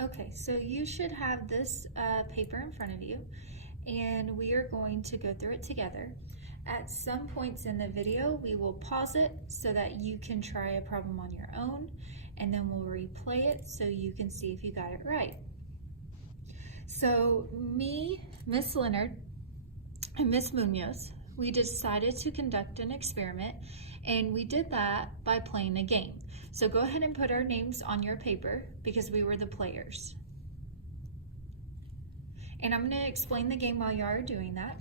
Okay, so you should have this paper in front of you, and we are going to go through it together. At some points in the video, we will pause it so that you can try a problem on your own, and then we'll replay it so you can see if you got it right. So me, Miss Leonard, and Miss Munoz, we decided to conduct an experiment, and we did that by playing a game. So go ahead and put our names on your paper because we were the players. And I'm going to explain the game while you are doing that.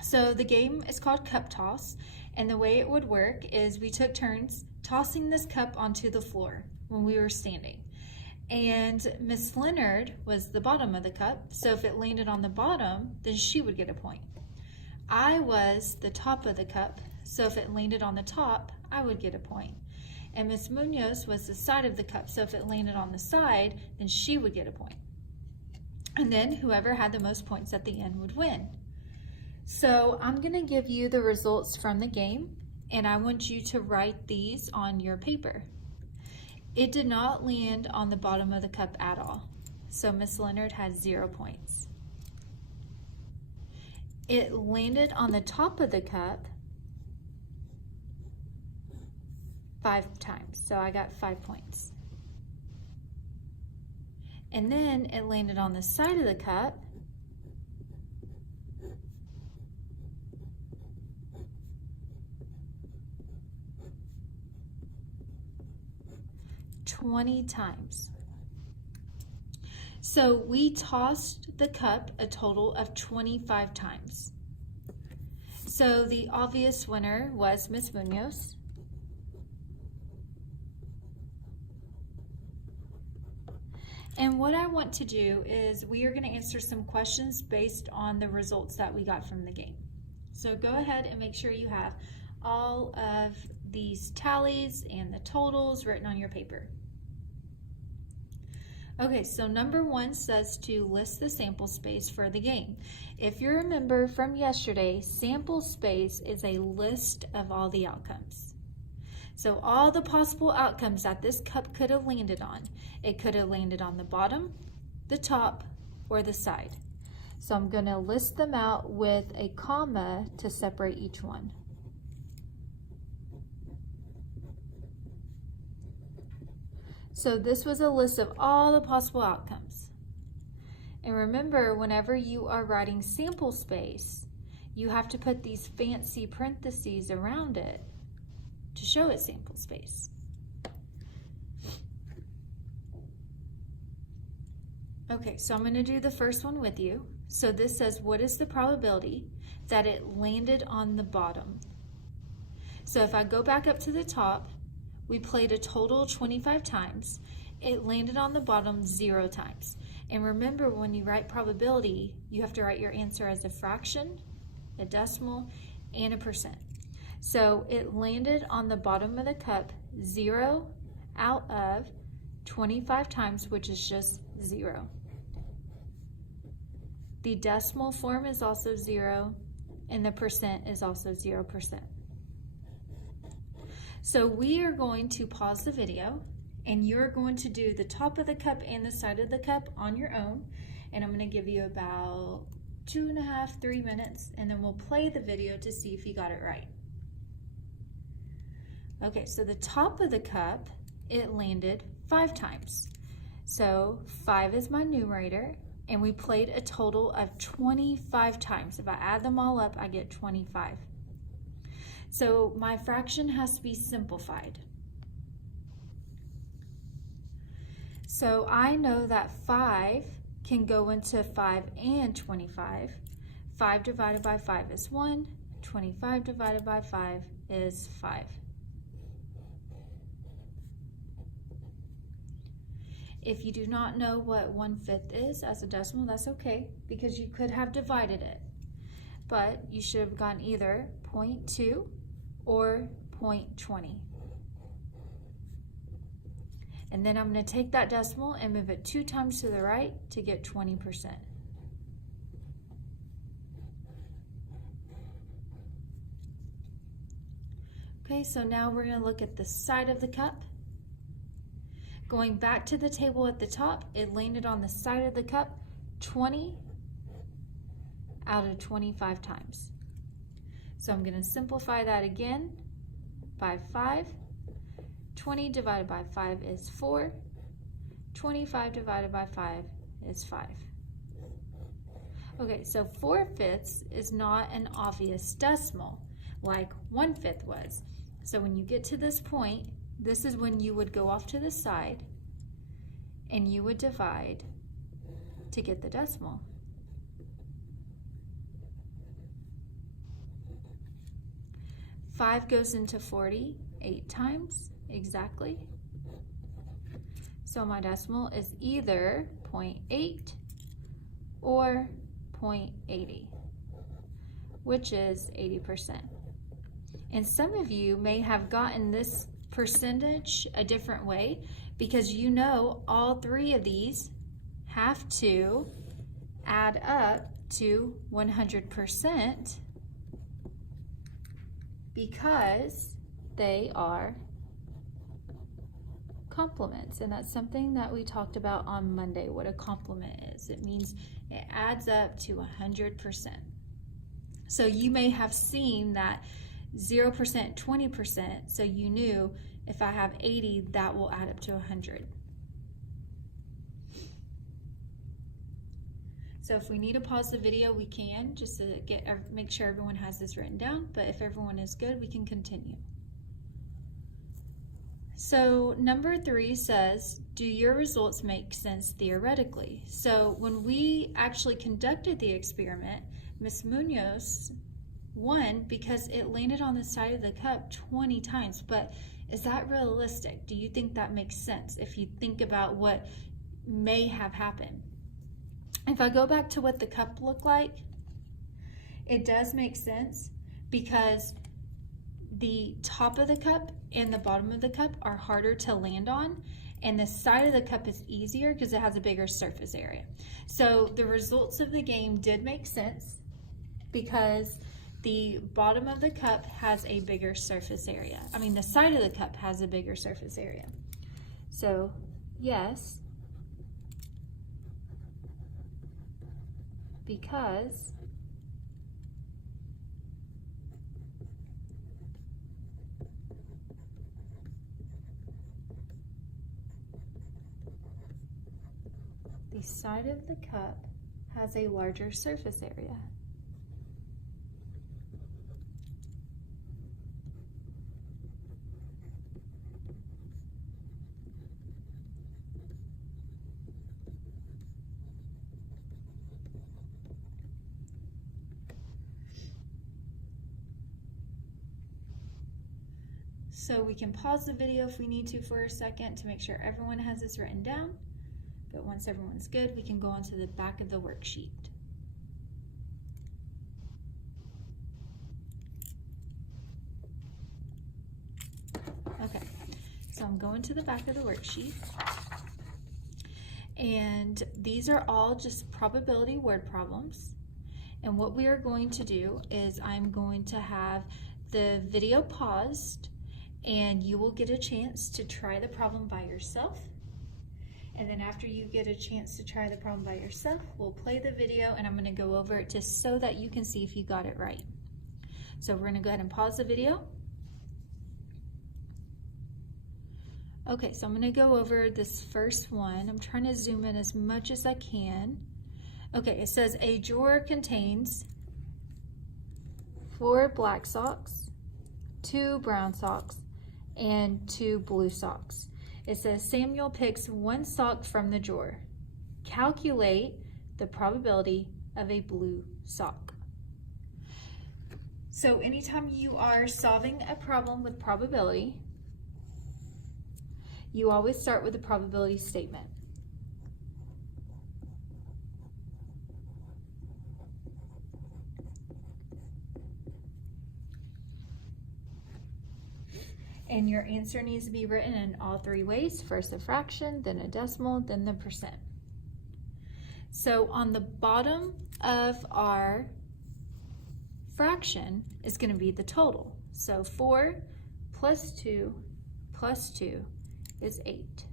So the game is called Cup Toss, and the way it would work is we took turns tossing this cup onto the floor when we were standing. And Miss Leonard was the bottom of the cup, so if it landed on the bottom, then she would get a point. I was the top of the cup, so if it landed on the top, I would get a point. And Miss Munoz was the side of the cup, so if it landed on the side, then she would get a point. And then whoever had the most points at the end would win. So I'm going to give you the results from the game, and I want you to write these on your paper. It did not land on the bottom of the cup at all, so Miss Leonard had 0 points. It landed on the top of the cup 5 times, so I got 5 points. And then it landed on the side of the cup 20 times. So we tossed the cup a total of 25 times. So the obvious winner was Miss Munoz. And what I want to do is we are going to answer some questions based on the results that we got from the game. So go ahead and make sure you have all of these tallies and the totals written on your paper. Okay, so number 1 says to list the sample space for the game. If you remember from yesterday, sample space is a list of all the outcomes. So all the possible outcomes that this cup could have landed on. It could have landed on the bottom, the top, or the side. So I'm going to list them out with a comma to separate each one. So this was a list of all the possible outcomes. And remember, whenever you are writing sample space, you have to put these fancy parentheses around it to show it sample space. Okay, so I'm going to do the first one with you. So this says, what is the probability that it landed on the bottom? So if I go back up to the top, we played a total 25 times. It landed on the bottom 0 times. And remember, when you write probability, you have to write your answer as a fraction, a decimal, and a percent. So it landed on the bottom of the cup 0 out of 25 times, which is just 0. The decimal form is also 0, and the percent is also 0%. So we are going to pause the video, and you're going to do the top of the cup and the side of the cup on your own. And I'm going to give you about 2.5, 3 minutes, and then we'll play the video to see if you got it right. Okay, so the top of the cup, it landed 5 times. So 5 is my numerator, and we played a total of 25 times. If I add them all up, I get 25. So my fraction has to be simplified. So I know that 5 can go into 5 and 25. 5 divided by 5 is 1. 25 divided by 5 is 5. If you do not know what 1/5 is as a decimal, that's okay, because you could have divided it. But you should have gotten either 0.2 or 0.20. And then I'm going to take that decimal and move it 2 times to the right to get 20%. Okay, so now we're going to look at the side of the cup. Going back to the table at the top, it landed on the side of the cup 20 out of 25 times. So I'm going to simplify that again by 5. 20 divided by 5 is 4. 25 divided by 5 is 5. Okay, so 4/5 is not an obvious decimal like 1/5 was. So when you get to this point, this is when you would go off to the side and you would divide to get the decimal. Five goes into 40 8 times exactly. So my decimal is either 0.8 or 0.80, which is 80%. And some of you may have gotten this percentage a different way because you know all three of these have to add up to 100% because they are complements. And that's something that we talked about on Monday, what a complement is. It means it adds up to 100%. So you may have seen that 0%, 20%, so you knew if I have 80, that will add up to 100. So if we need to pause the video, we can, just to make sure everyone has this written down, but if everyone is good, we can continue. So number 3 says, do your results make sense theoretically? So when we actually conducted the experiment, Ms. Munoz won because it landed on the side of the cup 20 times. But is that realistic? Do you think that makes sense if you think about what may have happened? If I go back to what the cup looked like, it does make sense because the top of the cup and the bottom of the cup are harder to land on, and the side of the cup is easier because it has a bigger surface area. So the results of the game did make sense because the bottom of the cup has a bigger surface area. I mean, the side of the cup has a bigger surface area. So yes, because the side of the cup has a larger surface area. So we can pause the video if we need to for a second to make sure everyone has this written down. But once everyone's good, we can go on to the back of the worksheet. Okay, so I'm going to the back of the worksheet. And these are all just probability word problems. And what we are going to do is I'm going to have the video paused and you will get a chance to try the problem by yourself. And then after you get a chance to try the problem by yourself, we'll play the video and I'm going to go over it just so that you can see if you got it right. So we're going to go ahead and pause the video. Okay, so I'm going to go over this first one. I'm trying to zoom in as much as I can. Okay, it says a drawer contains 4 black socks, 2 brown socks, and 2 blue socks. It says Samuel picks 1 sock from the drawer. Calculate the probability of a blue sock. So anytime you are solving a problem with probability, you always start with a probability statement. And your answer needs to be written in all 3 ways. First a fraction, then a decimal, then the percent. So on the bottom of our fraction is going to be the total. So 4 plus 2 plus 2 is 8.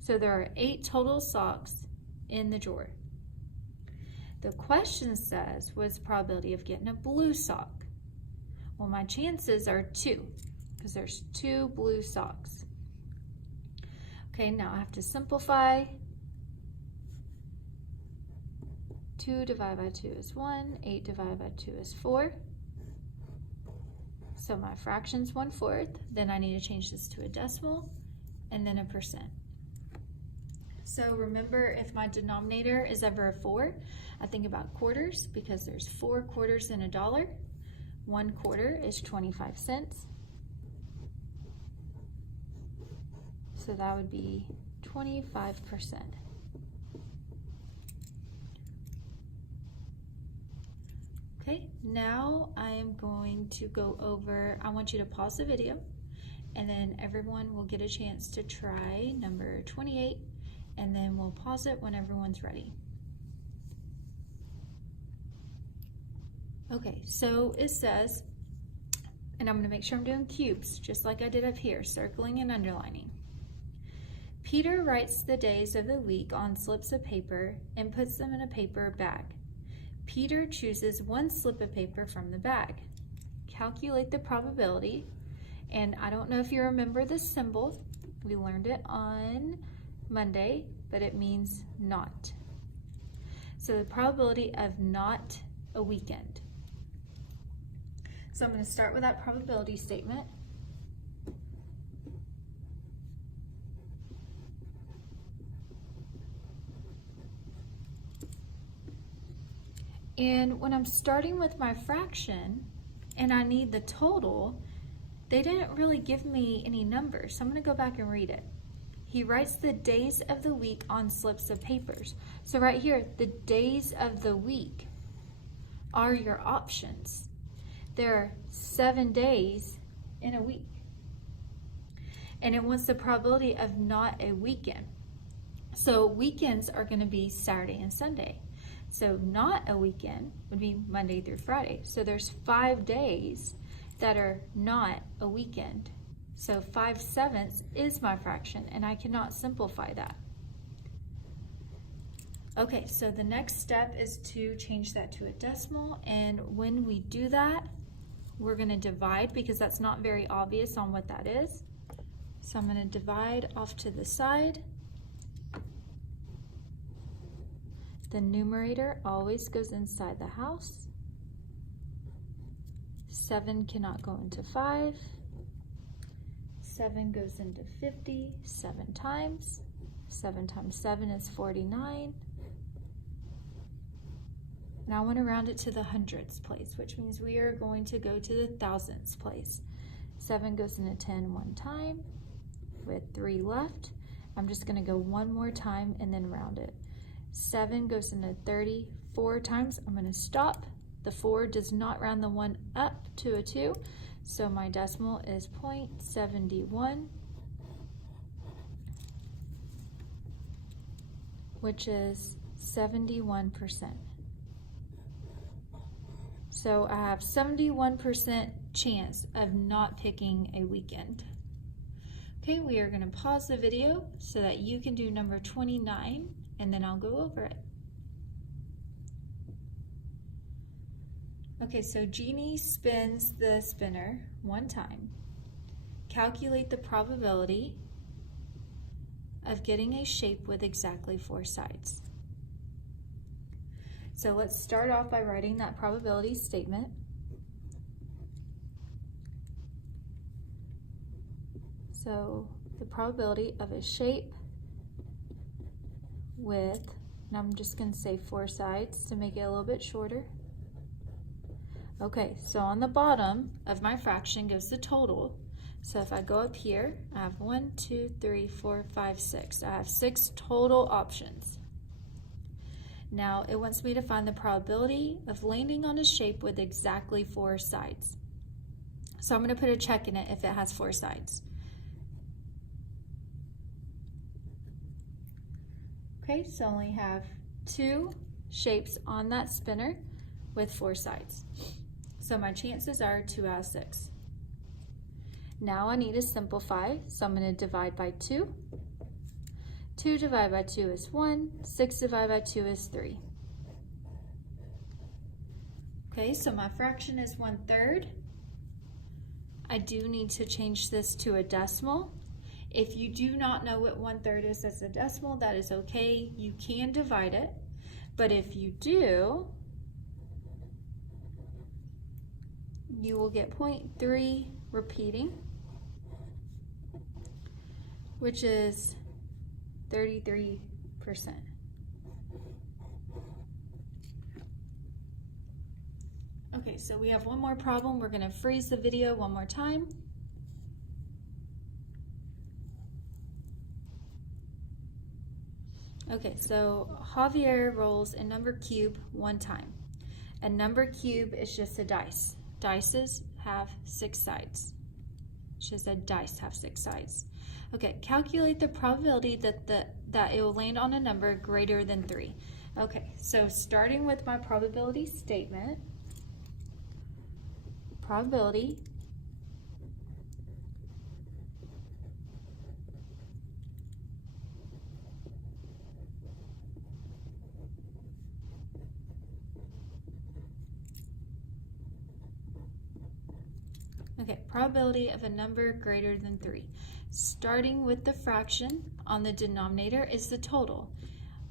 So there are 8 total socks in the drawer. The question says, what's the probability of getting a blue sock? Well, my chances are 2, because there's 2 blue socks. Okay, now I have to simplify. 2 divided by 2 is 1, 8 divided by 2 is 4. So my fraction's 1/4. Then I need to change this to a decimal and then a percent. So remember, if my denominator is ever a 4, I think about quarters because there's 4 quarters in a dollar. 1 quarter is 25 cents. So that would be 25%. Okay, now I am going to go over, I want you to pause the video and then everyone will get a chance to try number 28 and then we'll pause it when everyone's ready. Okay, so it says, and I'm going to make sure I'm doing cubes just like I did up here, circling and underlining. Peter writes the days of the week on slips of paper and puts them in a paper bag. Peter chooses 1 slip of paper from the bag. Calculate the probability, and I don't know if you remember this symbol. We learned it on Monday, but it means not. So the probability of not a weekend. So I'm going to start with that probability statement. And when I'm starting with my fraction and I need the total, they didn't really give me any numbers. So I'm going to go back and read it. He writes the days of the week on slips of papers. So right here, the days of the week are your options. There are 7 days in a week. And it wants the probability of not a weekend. So weekends are going to be Saturday and Sunday. So not a weekend would be Monday through Friday. So there's 5 days that are not a weekend. So 5/7 is my fraction and I cannot simplify that. Okay, so the next step is to change that to a decimal, and when we do that, we're going to divide because that's not very obvious on what that is. So I'm going to divide off to the side. The numerator always goes inside the house. 7 cannot go into 5. 7 goes into 50 7 times. 7 times 7 is 49. And I want to round it to the hundredths place, which means we are going to go to the thousandths place. 7 goes into 10 1 time with 3 left. I'm just going to go 1 more time and then round it. 7 goes into 30 4 times. I'm going to stop. The 4 does not round the 1 up to a 2, so my decimal is 0.71, which is 71%. So I have 71% chance of not picking a weekend. Okay, we are going to pause the video so that you can do number 29, and then I'll go over it. Okay, so Jeannie spins the spinner 1 time. Calculate the probability of getting a shape with exactly 4 sides. So let's start off by writing that probability statement. So the probability of a shape with, and I'm just going to say 4 sides to make it a little bit shorter. Okay, so on the bottom of my fraction goes the total. So if I go up here, I have 1, 2, 3, 4, 5, 6. I have 6 total options. Now it wants me to find the probability of landing on a shape with exactly 4 sides. So I'm going to put a check in it if it has 4 sides. Okay, so I only have 2 shapes on that spinner with 4 sides. So my chances are 2 out of 6. Now I need to simplify, so I'm going to divide by 2. 2 divided by 2 is 1. 6 divided by 2 is 3. Okay, so my fraction is 1/3. I do need to change this to a decimal. If you do not know what 1/3 is as a decimal, that is okay. You can divide it. But if you do, you will get 0.3 repeating, which is 33%. Okay, so we have one more problem. We're going to freeze the video one more time. Okay, so Javier rolls a number cube one time. A number cube is just a dice. Dices have 6 sides. It's just a dice have 6 sides. Okay, calculate the probability that it will land on a number greater than 3. Okay, so starting with my probability statement, probability probability of a number greater than 3. Starting with the fraction on the denominator is the total.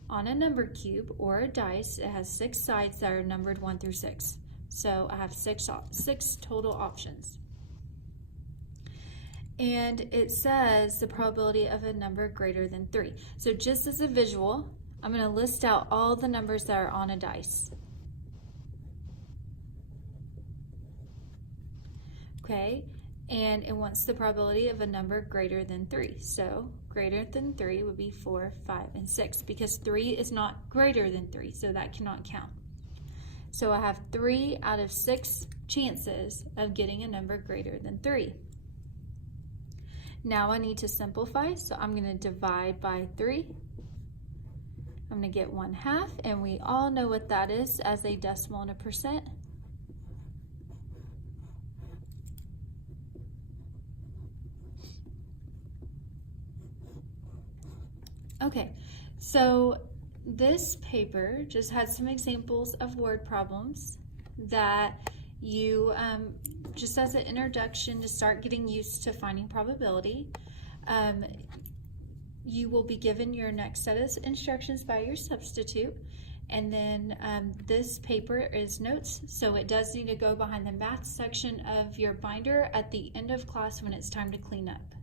On a number cube or a dice, it has 6 sides that are numbered 1 through 6. So I have six total options. And it says the probability of a number greater than 3. So just as a visual, I'm going to list out all the numbers that are on a dice. Okay, and it wants the probability of a number greater than 3. So greater than 3 would be 4, 5, and 6, because 3 is not greater than 3, so that cannot count. So I have 3 out of 6 chances of getting a number greater than 3. Now I need to simplify, so I'm going to divide by 3. I'm going to get 1/2, and we all know what that is as a decimal and a percent. Okay, so this paper just had some examples of word problems that you, just as an introduction to start getting used to finding probability. You will be given your next set of instructions by your substitute, and then this paper is notes, so it does need to go behind the math section of your binder at the end of class when it's time to clean up.